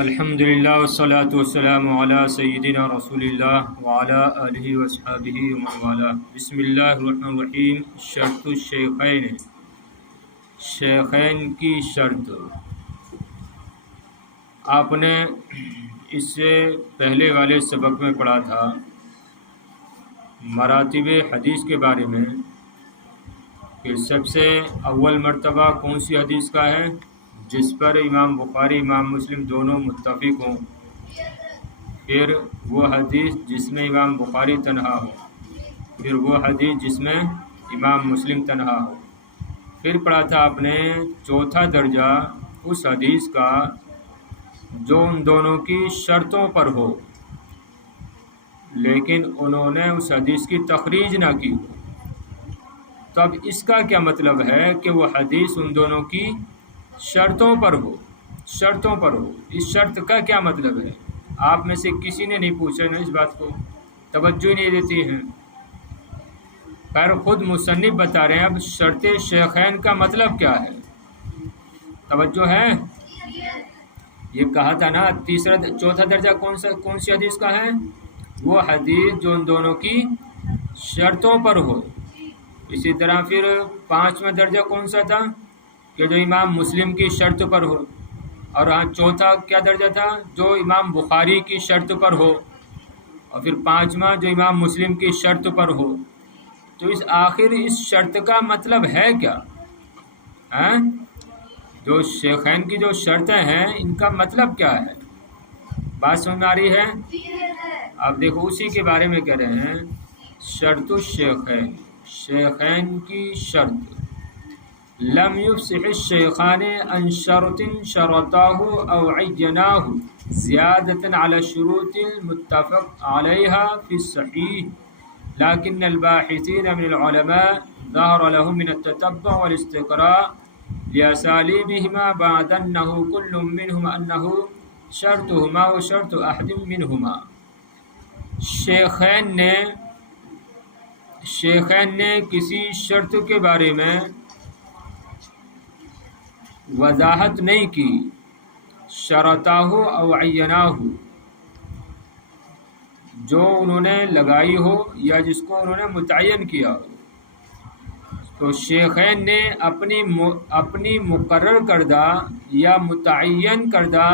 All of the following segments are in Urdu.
الحمدللہ والصلاة والسلام علی سیدنا رسول اللہ وعلی آلہ واصحابہ ومن والاه۔ بسم اللہ الرحمن الرحیم۔ شرط الشیخین، شیخین کی شرط۔ آپ نے اس سے پہلے والے سبق میں پڑھا تھا مراتب حدیث کے بارے میں کہ سب سے اول مرتبہ کون سی حدیث کا ہے جس پر امام بخاری امام مسلم دونوں متفق ہوں، پھر وہ حدیث جس میں امام بخاری تنہا ہو، پھر وہ حدیث جس میں امام مسلم تنہا ہو۔ پھر پڑھا تھا آپ نے چوتھا درجہ اس حدیث کا جو ان دونوں کی شرطوں پر ہو لیکن انہوں نے اس حدیث کی تخریج نہ کی ہو۔ تو اب اس کا کیا مطلب ہے کہ وہ حدیث ان دونوں کی شرطوں پر ہو، شرطوں پر ہو۔ اس شرط کا کیا مطلب ہے؟ آپ میں سے کسی نے نہیں پوچھا نا، اس بات کو توجہ نہیں دیتی ہیں۔ پر خود مصنف بتا رہے ہیں اب شرط شیخین کا مطلب کیا ہے۔ توجہ ہے؟ یہ کہا تھا نا چوتھا درجہ کون سی حدیث کا ہے؟ وہ حدیث جو ان دونوں کی شرطوں پر ہو۔ اسی طرح پھر پانچواں درجہ کون سا تھا کہ جو امام مسلم کی شرط پر ہو، اور چوتھا کیا درجہ تھا جو امام بخاری کی شرط پر ہو، اور پھر پانچواں جو امام مسلم کی شرط پر ہو۔ تو آخر اس شرط کا مطلب ہے کیا؟ جو شیخین کی جو شرطیں ہیں ان کا مطلب کیا ہے؟ بات سمجھ میں آ رہی ہے؟ آپ دیکھو اسی کے بارے میں کہہ رہے ہیں شرط الشیخین، شیخین کی شرط۔ لم يفصح الشيخان عن شرط شرطاه أو عيناه زيادة على الشروط المتفق عليها في الصحيح، لكن الباحثين من العلماء ظهر لهم من التتبع والاستقراء لأساليبهما بعد أنه كل منهما أنه شرطهما وشرط أحد منهما۔ شیخین نے کسی شرط کے بارے میں وضاحت نہیں کی، شرطاہ او عیناہ، جو انہوں نے لگائی ہو یا جس کو انہوں نے متعین کیا ہو۔ تو شیخین نے اپنی مقرر کردہ یا متعین کردہ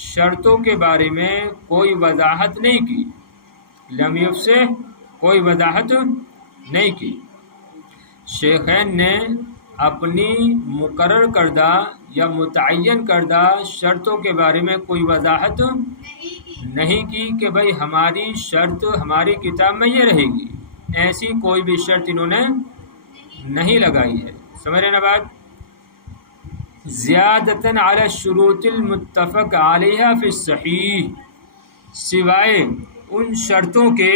شرطوں کے بارے میں کوئی وضاحت نہیں کی، لم یفصح کوئی وضاحت نہیں کی۔ شیخین نے اپنی مقرر کردہ یا متعین کردہ شرطوں کے بارے میں کوئی وضاحت نہیں کی کہ بھئی ہماری شرط ہماری کتاب میں یہ رہے گی، ایسی کوئی بھی شرط انہوں نے نہیں لگائی ہے۔ سمجھ رہے نا بات؟ زیادتاً علی الشروط المتفق علیہا فی الصحیح، سوائے ان شرطوں کے،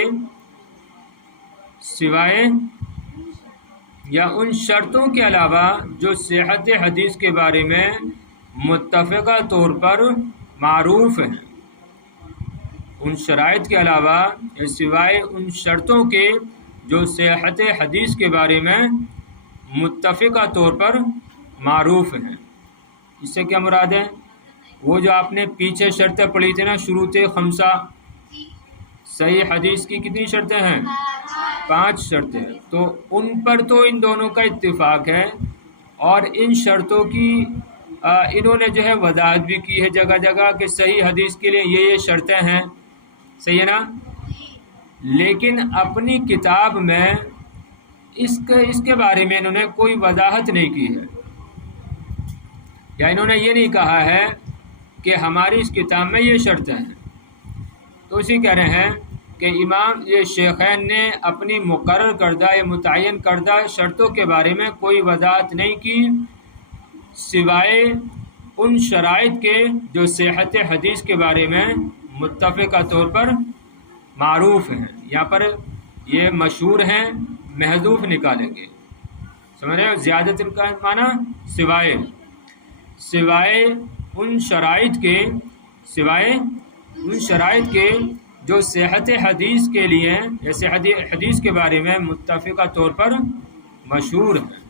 ان شرطوں کے علاوہ جو صحت حدیث کے بارے میں متفقہ طور پر معروف ہیں۔ ان شرائط کے علاوہ سوائے ان شرطوں کے جو صحت حدیث کے بارے میں متفقہ طور پر معروف ہیں۔ اس سے کیا مراد ہے؟ وہ جو آپ نے پیچھے شرطیں پڑھی تھے نا، شروط خمسہ، صحیح حدیث کی کتنی شرطیں ہیں؟ 5 شرطیں۔ تو ان پر تو ان دونوں کا اتفاق ہے، اور ان شرطوں کی انہوں نے جو ہے وضاحت بھی کی ہے جگہ جگہ کہ صحیح حدیث کے لیے یہ شرطیں ہیں، صحیح ہے نا؟ لیکن اپنی کتاب میں اس کے بارے میں انہوں نے کوئی وضاحت نہیں کی ہے، یا انہوں نے یہ نہیں کہا ہے کہ ہماری اس کتاب میں یہ شرطیں ہیں۔ تو اسی کہہ رہے ہیں کہ یہ شیخین نے اپنی مقرر کردہ یا متعین کردہ شرطوں کے بارے میں کوئی وضاحت نہیں کی، سوائے ان شرائط کے جو صحت حدیث کے بارے میں متفقہ طور پر معروف ہیں۔ یہاں پر یہ مشہور ہیں، محذوف نکالیں گے، سمجھ رہے ہو؟ زیادت کا معنی سوائے ان شرائط کے جو صحت حدیث کے لیے جیسے حدیث کے بارے میں متفقہ طور پر مشہور ہیں۔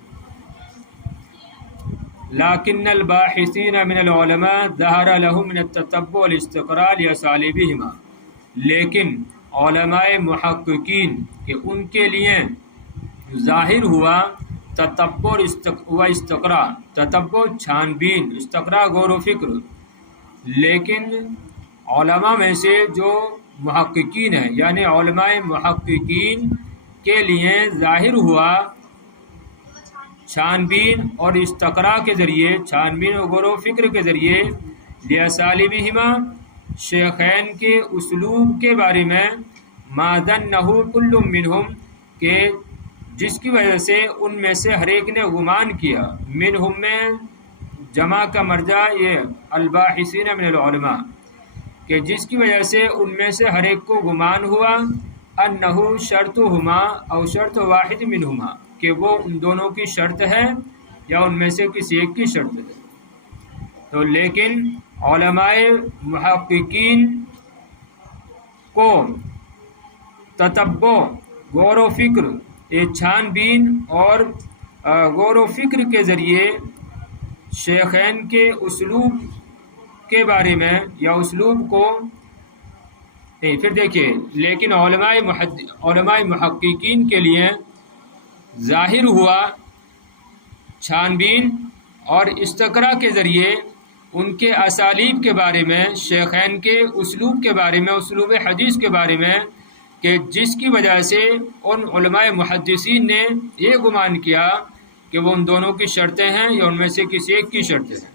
لكن الباحثين من العلماء ظهر لهم من التتبع والاستقراء لأساليبهما، لیکن علماء محققین کہ ان کے لیے ظاہر ہوا تتبع و استقراء، تتبع چھان بین، استقراء غور و فکر، لیکن علماء میں سے جو محققین ہیں یعنی علماء محققین کے لیے ظاہر ہوا چھان بین اور استقراء کے ذریعے، چھان بین اور غور و فکر کے ذریعے، لِأَسَالِبِهِمَا شیخین کے اسلوب کے بارے میں، مَا ظَنَّهُ كُلٌّ مِّنْهُمْ کہ جس کی وجہ سے ان میں سے ہر ایک نے گمان کیا، منہم میں جمع کا مرجع یہ الباحثین من العلماء، کہ جس کی وجہ سے ان میں سے ہر ایک کو گمان ہوا، انہو شرطہما او شرط واحد منہما کہ وہ ان دونوں کی شرط ہے یا ان میں سے کسی ایک کی شرط ہے۔ تو لیکن علماء محققین کو تتبع، غور و فکر، چھان بین اور غور و فکر کے ذریعے شیخین کے اسلوب کے بارے میں یا اسلوب کو نہیں، پھر دیکھیے لیکن علماء محققین کے لیے ظاہر ہوا چھان بین اور استقراء کے ذریعے ان کے اسالیب کے بارے میں، شیخین کے اسلوب کے بارے میں، اسلوب حدیث کے بارے میں، کہ جس کی وجہ سے ان علماء محدثین نے یہ گمان کیا کہ وہ ان دونوں کی شرطیں ہیں یا ان میں سے کسی ایک کی شرطیں ہیں۔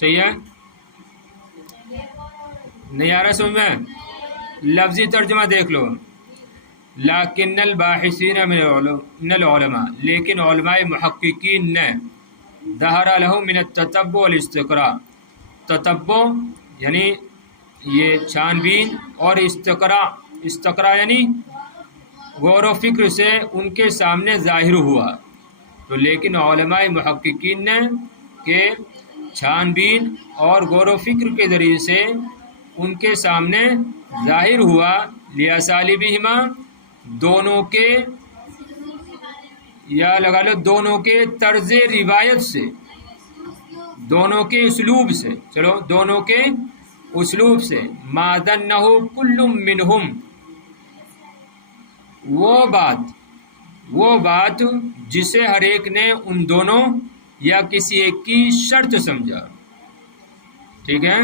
صحیح ہے؟ نہیں آ رہا سمجھ میں؟ لفظی ترجمہ دیکھ لو، لیکن الباحثین من العلماء لیکن علماء محققین نے، ظہر لہم من التتبع والاستقراء، تتبع یعنی یہ چھان بین اور استقراء یعنی غور و فکر سے ان کے سامنے ظاہر ہوا۔ تو لیکن علماء محققین نے کہ چھان بین اور غور و فکر کے ذریعے سے ان کے سامنے ظاہر ہوا، لِأَسَالِبِهِمَا دونوں کے یا لگا لو دونوں کے طرز روایت سے، دونوں کے اسلوب سے، چلو دونوں کے اسلوب سے، مَا ظَنَّهُ كُلٌّ مِّنْهُمْ وہ بات جسے ہر ایک نے ان دونوں یا کسی ایک کی شرط سمجھا، ٹھیک ہے،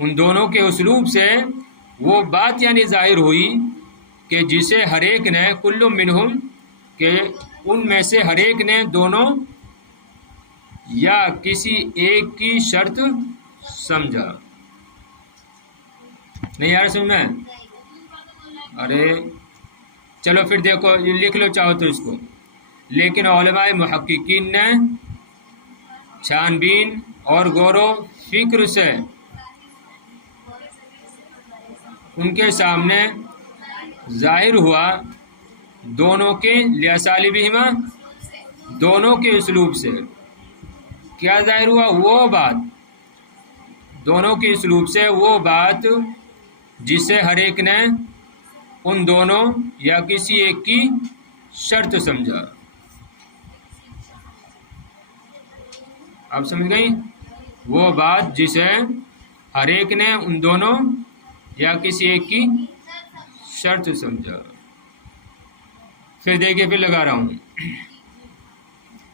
ان دونوں کے اسلوب سے وہ بات یعنی ظاہر ہوئی کہ جسے ہر ایک نے، کل منہم کہ ان میں سے ہر ایک نے دونوں یا کسی ایک کی شرط سمجھا۔ نہیں یار سمجھ میں؟ ارے چلو پھر دیکھو لکھ لو چاہو تو اس کو، لیکن علماء محققین نے چھان بین اور غور و فکر سے ان کے سامنے ظاہر ہوا دونوں کے، لِأَسَالِبِهِمَا دونوں کے اسلوب سے، کیا ظاہر ہوا؟ وہ بات، دونوں کے اسلوب سے وہ بات جسے ہر ایک نے ان دونوں یا کسی ایک کی شرط سمجھا۔ آپ سمجھ گئی؟ وہ بات جسے ہر ایک نے ان دونوں یا کسی ایک کی شرط سمجھا۔ پھر دیکھیے، پھر لگا رہا ہوں،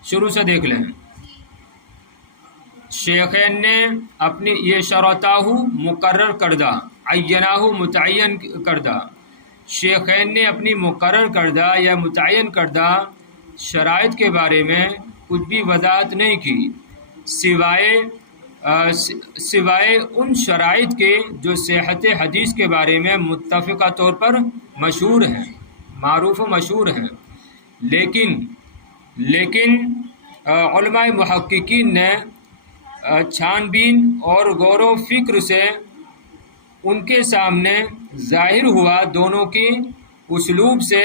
شروع سے دیکھ لیں۔ شیخین نے اپنی یہ شرطاہ مقرر کردہ، عیناہ متعین کردہ، شیخین نے اپنی مقرر کردہ یا متعین کردہ شرائط کے بارے میں کچھ بھی وضاحت نہیں کی، سوائے ان شرائط کے جو صحت حدیث کے بارے میں متفقہ طور پر مشہور ہیں، معروف و مشہور ہیں، لیکن علماء محققین نے چھان بین اور غور و فکر سے ان کے سامنے ظاہر ہوا دونوں کی اسلوب سے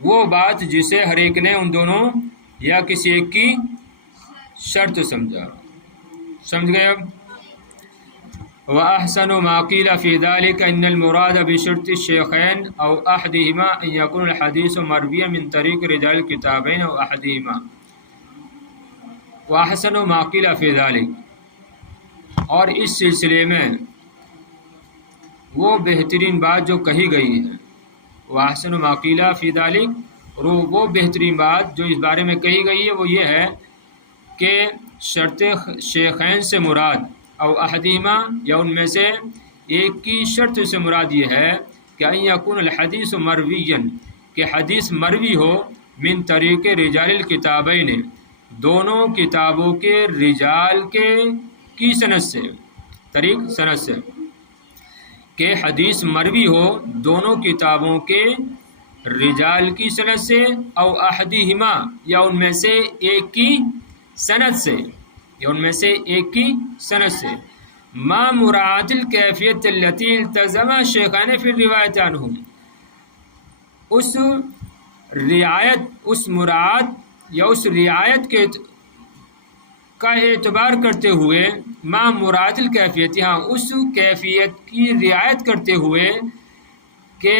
وہ بات جسے ہر ایک نے ان دونوں یا کسی ایک کی شرط سمجھا۔ سمجھ گئے اب؟ وَأَحْسَنُ مَا قِيلَ فِي ذَلِكَ إِنَّ الْمُرَادَ بِشُرْطِ الشَّيْخَيْنِ أَوْ أَحَدِهِمَا أَنْ يَكُونَ الْحَدِيثُ مَرْوِيًّا مِنْ طَرِيقِ رِجَالِ الْكِتَابَيْنِ أَوْ أَحَدِهِمَا۔ وَأَحْسَنُ مَا قِيلَ فِي ذَلِكَ، اور اس سلسلے میں وہ بہترین بات جو کہی گئی ہے، وَأَحْسَنُ مَا قِيلَ فِي ذَلِكَ، اور وہ بہترین بات جو اس بارے میں کہی گئی ہے وہ یہ ہے کہ شرط شیخین سے مراد او احدہما، یا ان میں سے ایک کی شرط سے مراد یہ ہے کہ ان یکون الحدیث مرویا، کہ حدیث مروی ہو من طریق رجال الکتابین، دونوں کتابوں کے رجال کی سند سے، طریق سند سے، کہ حدیث مروی ہو دونوں کتابوں کے رجال کی سند سے، او احدہما، یا ان میں سے ایک کی سند سے، یا ان میں سے ایک کی سند سے، ما مراعات الکیفیت التي التزم شیخان فی الروایت عنہم، اس رعایت، اس مراعات یا اس رعایت کا اعتبار کرتے ہوئے، ما مراعات الکیفیت، ہاں اس کیفیت کی رعایت کرتے ہوئے کہ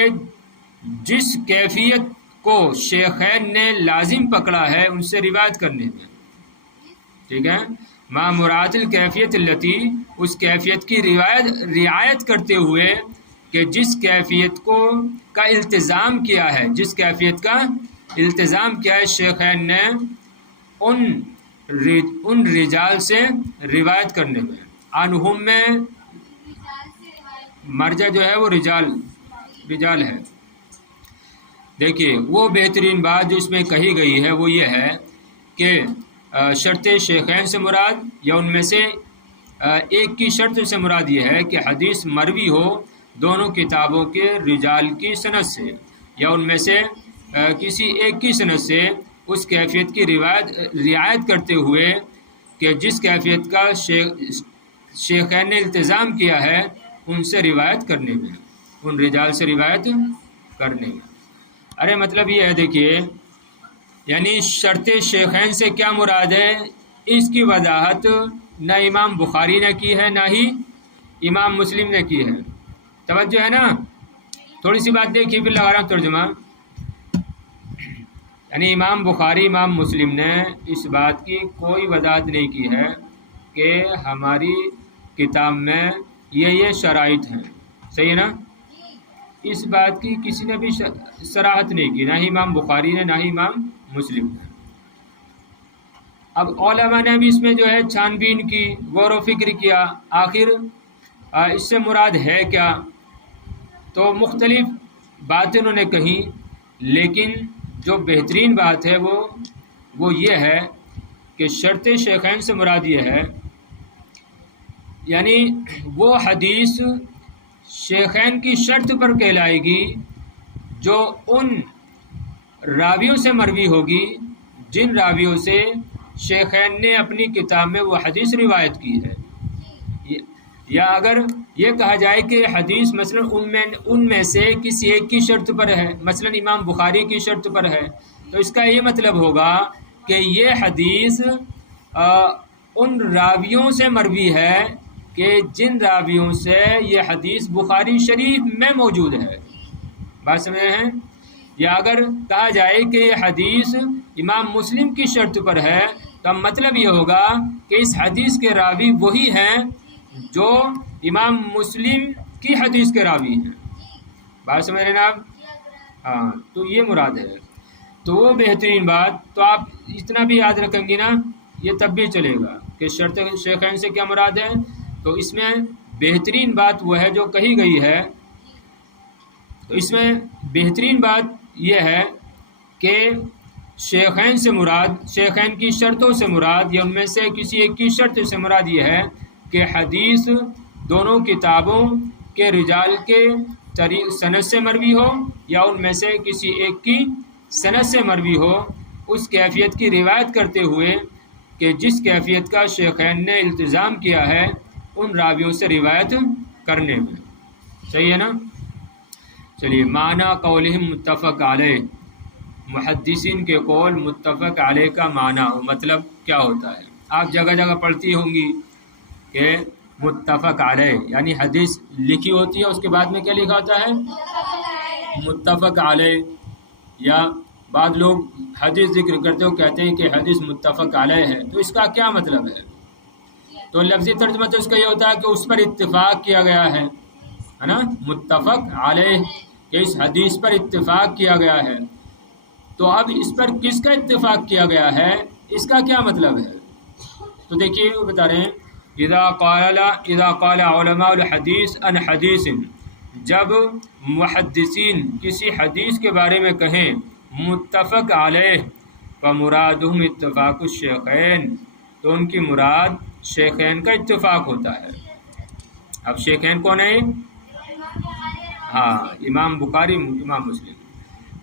جس کیفیت کو شیخین نے لازم پکڑا ہے ان سے روایت کرنے میں، ٹھیک ہے، ما مراعات الکیفیت التی، اس کیفیت کی رعایت کرتے ہوئے کہ جس کیفیت کا التزام کیا ہے، جس کیفیت کا التزام کیا ہے شیخین نے ان رجال سے روایت کرنے میں، عنہم میں مرجع جو ہے وہ رجال ہے۔ دیکھیے وہ بہترین بات جو اس میں کہی گئی ہے وہ یہ ہے کہ شرط شیخین سے مراد، یا ان میں سے ایک کی شرط سے مراد یہ ہے کہ حدیث مروی ہو دونوں کتابوں کے رجال کی سند سے، یا ان میں سے کسی ایک کی سند سے، اس کیفیت کی رعایت کرتے ہوئے کہ جس کیفیت کا شیخین نے التزام کیا ہے ان سے روایت کرنے میں، ان رجال سے روایت کرنے میں۔ ارے مطلب یہ ہے، دیکھیے یعنی شرط شیخین سے کیا مراد ہے، اس کی وضاحت نہ امام بخاری نے کی ہے نہ ہی امام مسلم نے کی ہے، توجہ ہے نا، تھوڑی سی بات دیکھیے پھر لگا رہا ہوں ترجمہ۔ یعنی امام بخاری امام مسلم نے اس بات کی کوئی وضاحت نہیں کی ہے کہ ہماری کتاب میں یہ شرائط ہیں، صحیح ہے نا، اس بات کی کسی نے بھی صراحت نہیں کی، نہ ہی امام بخاری نے نہ ہی امام مسلم نے۔ اب علماء نے بھی اس میں جو ہے چھان بین کی، غور و فکر کیا، آخر اس سے مراد ہے کیا، تو مختلف باتیں انہوں نے کہیں، لیکن جو بہترین بات ہے وہ یہ ہے کہ شرط شیخین سے مراد یہ ہے، یعنی وہ حدیث شیخین کی شرط پر کہلائے گی جو ان راویوں سے مروی ہوگی جن راویوں سے شیخین نے اپنی کتاب میں وہ حدیث روایت کی ہے، یا اگر یہ کہا جائے کہ حدیث مثلا ان میں سے کسی ایک کی شرط پر ہے، مثلا امام بخاری کی شرط پر ہے، تو اس کا یہ مطلب ہوگا کہ یہ حدیث ان راویوں سے مروی ہے کہ جن راویوں سے یہ حدیث بخاری شریف میں موجود ہے، بات سمجھ رہے ہیں، یا اگر کہا جائے کہ یہ حدیث امام مسلم کی شرط پر ہے تو مطلب یہ ہوگا کہ اس حدیث کے راوی وہی ہیں جو امام مسلم کی حدیث کے راوی ہیں، بات سمجھ رہے ہیں آپ، ہاں، تو یہ مراد ہے۔ تو وہ بہترین بات تو آپ اتنا بھی یاد رکھیں گے نا، یہ تب بھی چلے گا کہ شرط شیخین سے کیا مراد ہے، تو اس میں بہترین بات وہ ہے جو کہی گئی ہے، تو اس میں بہترین بات یہ ہے کہ شیخین سے مراد، شیخین کی شرطوں سے مراد یا ان میں سے کسی ایک کی شرط سے مراد یہ ہے کہ حدیث دونوں کتابوں کے رجال کے سند سے مروی ہو یا ان میں سے کسی ایک کی سند سے مروی ہو، اس کیفیت کی روایت کرتے ہوئے کہ جس کیفیت کا شیخین نے التزام کیا ہے ان راویوں سے روایت کرنے میں، صحیح ہے نا۔ چلیے، معنی قولہم متفق علیہ، محدثین کے قول متفق علیہ کا معنی مطلب کیا ہوتا ہے، آپ جگہ جگہ پڑھتی ہوں گی کہ متفق علیہ یعنی حدیث لکھی ہوتی ہے، اس کے بعد میں کیا لکھا ہوتا ہے، متفق علیہ، یا بعض لوگ حدیث ذکر کرتے ہو کہتے ہیں کہ حدیث متفق علیہ ہے، تو اس کا کیا مطلب ہے؟ تو لفظی ترجمہ تو اس کا یہ ہوتا ہے کہ اس پر اتفاق کیا گیا ہے نا، متفق علیہ، کہ اس حدیث پر اتفاق کیا گیا ہے۔ تو اب اس پر کس کا اتفاق کیا گیا ہے، اس کا کیا مطلب ہے؟ تو دیکھیے وہ بتا رہے ہیں اذا قال علماء الحدیث عن حدیث، جب محدثین کسی حدیث کے بارے میں کہیں متفق علیہ فمرادہم اتفاق الشیخین، تو ان کی مراد شیخین کا اتفاق ہوتا ہے۔ اب شیخین کون ہیں؟ ہاں، امام بخاری، امام مسلم۔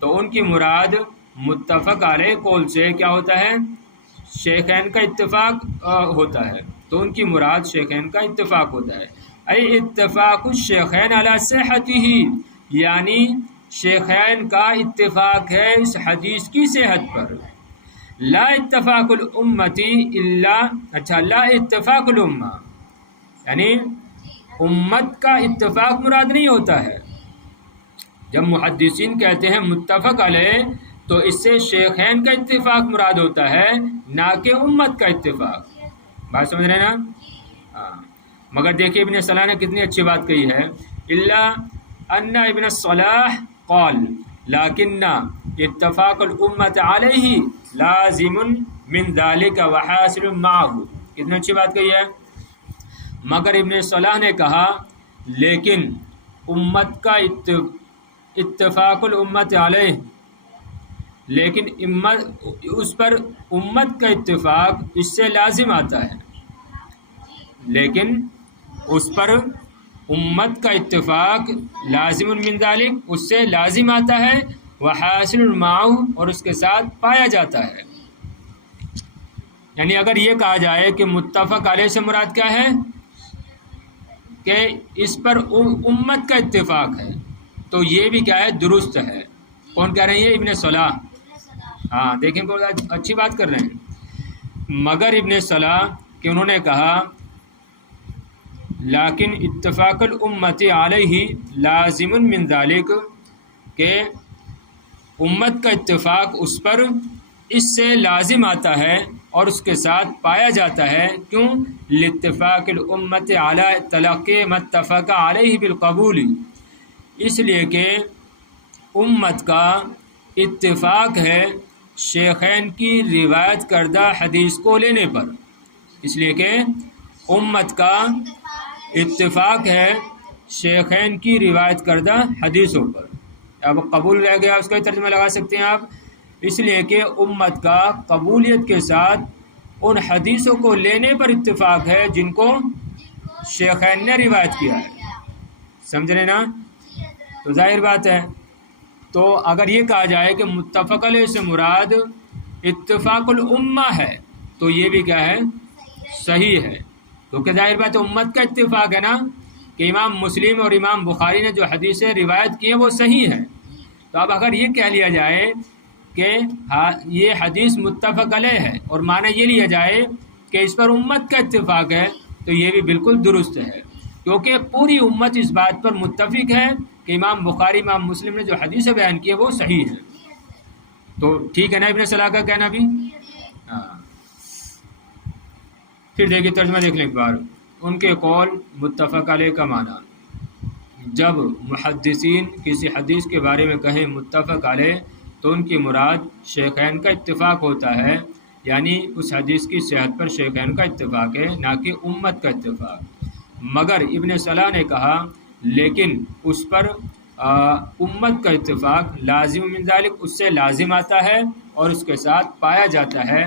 تو ان کی مراد متفق علیہ قول سے کیا ہوتا ہے؟ شیخین کا اتفاق ہوتا ہے۔ تو ان کی مراد شیخین کا اتفاق ہوتا ہے، ای اتفاق الشیخین علی صحتہ، یعنی شیخین کا اتفاق ہے اس حدیث کی صحت پر۔ لا اتفاق الامتی الا لا اتفاق الامہ، یعنی امت کا اتفاق مراد نہیں ہوتا ہے۔ جب محدثین کہتے ہیں متفق علیہ تو اس سے شیخین کا اتفاق مراد ہوتا ہے، نہ کہ امت کا اتفاق۔ بات سمجھ رہے ہیں نا؟ ہاں، مگر دیکھیے ابن صلاح نے کتنی اچھی بات کہی ہے، الا ان ابن صلاح قال لیکن اتفاق الامت علیہ لازم من ذلك وحاصل معه، کتنی اچھی بات کہی ہے۔ مگر ابن صلاح نے کہا لیکن امت کا اتفاق الامت علیہ، لیکن اس پر امت کا اتفاق اس سے لازم آتا ہے، لیکن اس پر امت کا اتفاق لازم من ذالک، اس سے لازم آتا ہے، وحاصل معه، اور اس کے ساتھ پایا جاتا ہے۔ یعنی اگر یہ کہا جائے کہ متفق علیہ سے مراد کیا ہے کہ اس پر امت کا اتفاق ہے، تو یہ بھی کیا ہے؟ درست ہے۔ کون کہہ رہے ہیں؟ ابن صلاح۔ ہاں دیکھیں بہت اچھی بات کر رہے ہیں۔ مگر ابن صلاح کہ انہوں نے کہا لیکن اتفاق الامت علیہ لازم من ذالک، کہ امت کا اتفاق اس پر اس سے لازم آتا ہے اور اس کے ساتھ پایا جاتا ہے۔ کیوں؟ لاتفاق الامت علی تلقی ما اتفق علیہ بالقبول، اس لیے کہ امت کا اتفاق ہے شیخین کی روایت کردہ حدیث کو لینے پر، اس لیے کہ امت کا اتفاق ہے شیخین کی روایت کردہ حدیثوں پر۔ اب قبول رہ گیا، اس کا ترجمہ لگا سکتے ہیں آپ، اس لیے کہ امت کا قبولیت کے ساتھ ان حدیثوں کو لینے پر اتفاق ہے جن کو شیخین نے روایت کیا ہے۔ سمجھ رہے نا؟ تو ظاہر بات ہے، تو اگر یہ کہا جائے کہ متفق علیہ سے مراد اتفاق الامہ ہے تو یہ بھی کیا ہے؟ صحیح ہے، کیونکہ ظاہر بات ہے امت کا اتفاق ہے نا، کہ امام مسلم اور امام بخاری نے جو حدیثیں روایت کی ہیں وہ صحیح ہیں۔ تو اب اگر یہ کہہ لیا جائے کہ یہ حدیث متفق علیہ ہے اور معنی یہ لیا جائے کہ اس پر امت کا اتفاق ہے، تو یہ بھی بالکل درست ہے، کیونکہ پوری امت اس بات پر متفق ہے کہ امام بخاری امام مسلم نے جو حدیثیں بیان کی ہے وہ صحیح ہے۔ تو ٹھیک ہے نا ابن صلاح کا کہنا بھی؟ ہاں، پھر دیکھیے ترجمہ دیکھ لیں ایک بار۔ ان کے قول متفق علیہ کا معنی، جب محدثین کسی حدیث کے بارے میں کہیں متفق علیہ تو ان کی مراد شیخین کا اتفاق ہوتا ہے، یعنی اس حدیث کی صحت پر شیخین کا اتفاق ہے، نہ کہ امت کا اتفاق۔ مگر ابن صلاح نے کہا لیکن اس پر امت کا اتفاق لازم من ذالک، اس سے لازم آتا ہے اور اس کے ساتھ پایا جاتا ہے،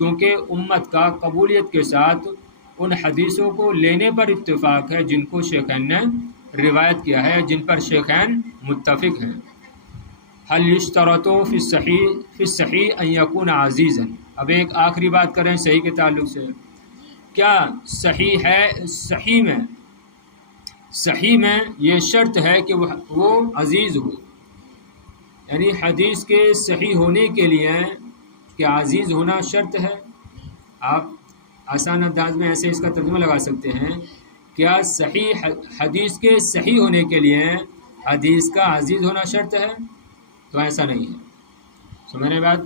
کیونکہ امت کا قبولیت کے ساتھ ان حدیثوں کو لینے پر اتفاق ہے جن کو شیخین نے روایت کیا ہے، جن پر شیخین متفق ہیں۔ حل یشترط فی الصحیح ان یکون عزیزا، اب ایک آخری بات کریں صحیح کے تعلق سے، کیا صحیح ہے؟ صحیح میں یہ شرط ہے کہ وہ عزیز ہو، یعنی حدیث کے صحیح ہونے کے لیے کیا عزیز ہونا شرط ہے؟ آپ آسان انداز میں ایسے اس کا ترجمہ لگا سکتے ہیں، کیا صحیح حدیث کے صحیح ہونے کے لیے حدیث کا عزیز ہونا شرط ہے؟ تو ایسا نہیں ہے۔ سمجھنے بات،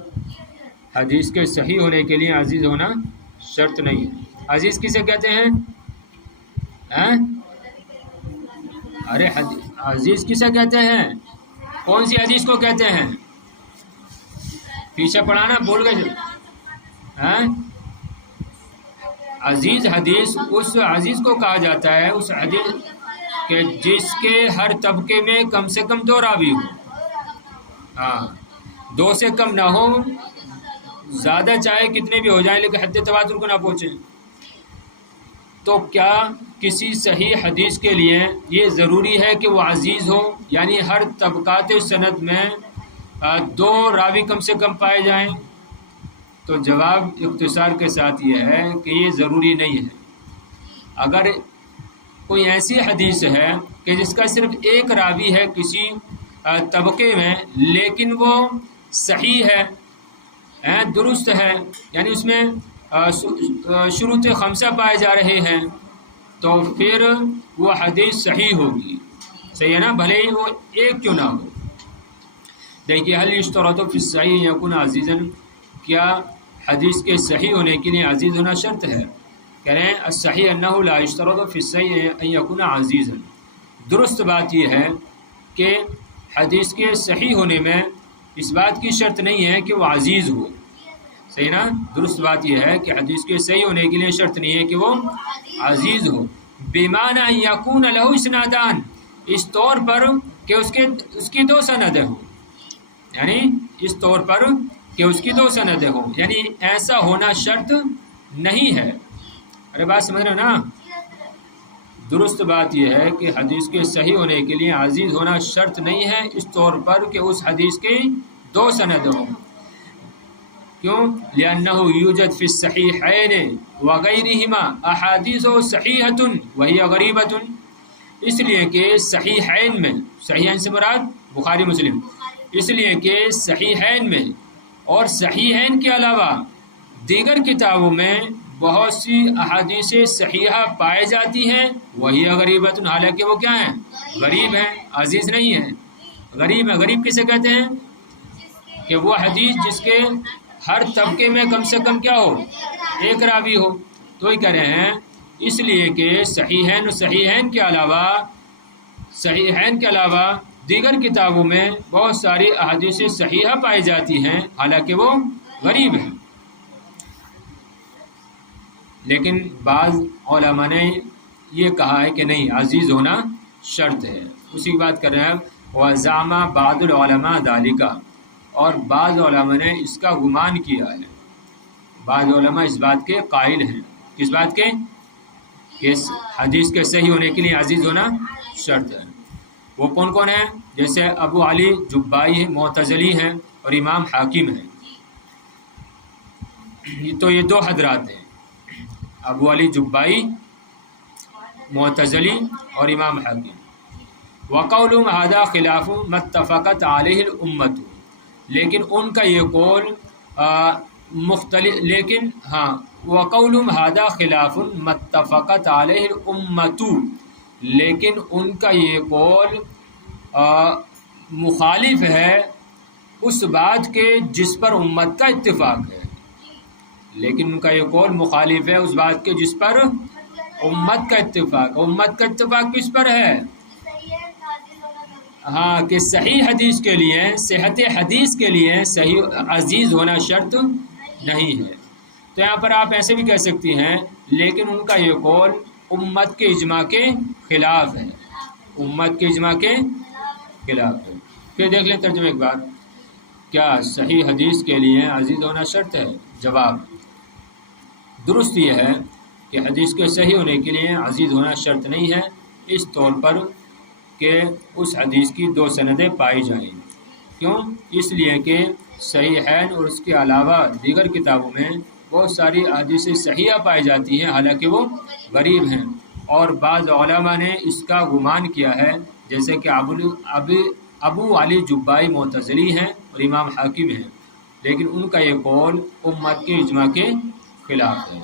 حدیث کے صحیح ہونے کے لیے عزیز ہونا شرط نہیں ہے۔ عزیز کسے کہتے ہیں؟ ارے عزیز کسے کہتے ہیں؟ کون سی حدیث کو کہتے ہیں؟ پیچھے پڑھانا بول گئے۔ عزیز حدیث اس عزیز کو کہا جاتا ہے، اس حدیث کہ جس کے ہر طبقے میں کم سے کم 2 راوی ہو، 2 سے کم نہ ہو، زیادہ چاہے کتنے بھی ہو جائیں لیکن حد تواتر کو نہ پہنچے۔ تو کیا کسی صحیح حدیث کے لیے یہ ضروری ہے کہ وہ عزیز ہو، یعنی ہر طبقات سند میں 2 راوی کم سے کم پائے جائیں؟ تو جواب اختصار کے ساتھ یہ ہے کہ یہ ضروری نہیں ہے۔ اگر کوئی ایسی حدیث ہے کہ جس کا صرف 1 راوی ہے کسی طبقے میں، لیکن وہ صحیح ہے، درست ہے، یعنی اس میں شروط 5 پائے جا رہے ہیں، تو پھر وہ حدیث صحیح ہوگی، صحیح ہے نا، بھلے ہی وہ 1 کیوں نہ ہو۔ دیکھیے حل یشترط فی الصحیح یکون عزیزا، کیا حدیث کے صحیح ہونے کے لیے عزیز ہونا شرط ہے؟ کہہ رہے ہیں الصحیح انہ لا یشترط فی الصحیح ان یکون عزیزا، درست بات یہ ہے کہ حدیث کے صحیح ہونے میں اس بات کی شرط نہیں ہے کہ وہ عزیز ہو، صحیح نا، درست بات یہ ہے کہ حدیث کے صحیح ہونے کے لیے شرط نہیں ہے کہ وہ عزیز ہو، بمعنی ان یکون لہ اسنادان، اس طور پر کہ اس کی 2 سندیں ہوں، یعنی اس طور پر کہ اس کی 2 سندیں ہوں، یعنی ایسا ہونا شرط نہیں ہے۔ ارے بات سمجھ رہے ہو نا؟ درست بات یہ ہے کہ حدیث کے صحیح ہونے کے لیے عزیز ہونا شرط نہیں ہے اس طور پر کہ اس حدیث کی 2 سند ہوں۔ کیوں؟ لأنه یوجد فی الصحیحین وغیرہما احادیث صحیحۃ وہی غریبۃ، اس لیے کہ صحیحین میں، صحیحین سے مراد بخاری مسلم، اس لیے کہ صحیحین میں اور صحیحین کے علاوہ دیگر کتابوں میں بہت سی احادیث صحیحہ پائی جاتی ہیں، وہی غریبۃ، حالانکہ وہ کیا ہیں؟ غریب ہیں، عزیز نہیں ہیں، غریب ہیں۔ غریب کسے کہتے ہیں؟ کہ وہ حدیث جس کے ہر طبقے میں کم سے کم کیا ہو؟ 1 راوی ہو۔ تو یہ کہہ رہے ہیں اس لیے کہ صحیحین کے علاوہ دیگر کتابوں میں بہت ساری احادیث صحیحہ پائی جاتی ہیں، حالانکہ وہ غریب ہیں۔ لیکن بعض علماء نے یہ کہا ہے کہ نہیں، عزیز ہونا شرط ہے، اسی کی بات کر رہے ہیں۔ وَزَعَمَ بَعْضُ الْعُلَمَاء ذَلِكَ، اور بعض علماء نے اس کا گمان کیا ہے، بعض علماء اس بات کے قائل ہیں، کس بات کے؟ کہ حدیث کے صحیح ہونے کے لیے عزیز ہونا شرط ہے۔ وہ کون کون ہیں؟ جیسے ابو علی جبائی معتزلی ہیں اور امام حاکم ہیں، تو یہ 2 حضرات ہیں، ابو علی جبائی معتزلی اور امام حاکم۔ وقولهم هذا خلاف ما اتفقت علیہ الامت، لیکن ان کا یہ قول مختلف، لیکن وقولهم هذا خلاف ما اتفقت علیہ الامت، لیکن ان کا یہ قول مخالف ہے اس بات کے جس پر امت کا اتفاق ہے، لیکن ان کا یہ قول مخالف ہے اس بات کے جس پر امت کا اتفاق۔ امت کا اتفاق کس پر ہے؟ کہ صحیح حدیث کے لیے، صحت حدیث کے لیے صحیح عزیز ہونا شرط نہیں ہے۔ تو یہاں پر آپ ایسے بھی کہہ سکتی ہیں، لیکن ان کا یہ قول امت کے اجماع کے خلاف ہے، امت کے اجماع کے خلاف ہے۔ پھر دیکھ لیں ترجمہ ایک بار، کیا صحیح حدیث کے لیے عزیز ہونا شرط ہے؟ جواب درست یہ ہے کہ حدیث کے صحیح ہونے کے لیے عزیز ہونا شرط نہیں ہے اس طور پر کہ اس حدیث کی 2 سندیں پائی جائیں۔ کیوں؟ اس لیے کہ صحیحین اور اس کے علاوہ دیگر کتابوں میں بہت ساری احادیث صحیحہ پائی جاتی ہیں، حالانکہ وہ غریب ہیں، اور بعض علماء نے اس کا گمان کیا ہے، جیسے کہ ابو علی جبائی معتزلی ہیں اور امام حاکم ہیں، لیکن ان کا یہ قول امت کے اجماع کے خلاف ہے۔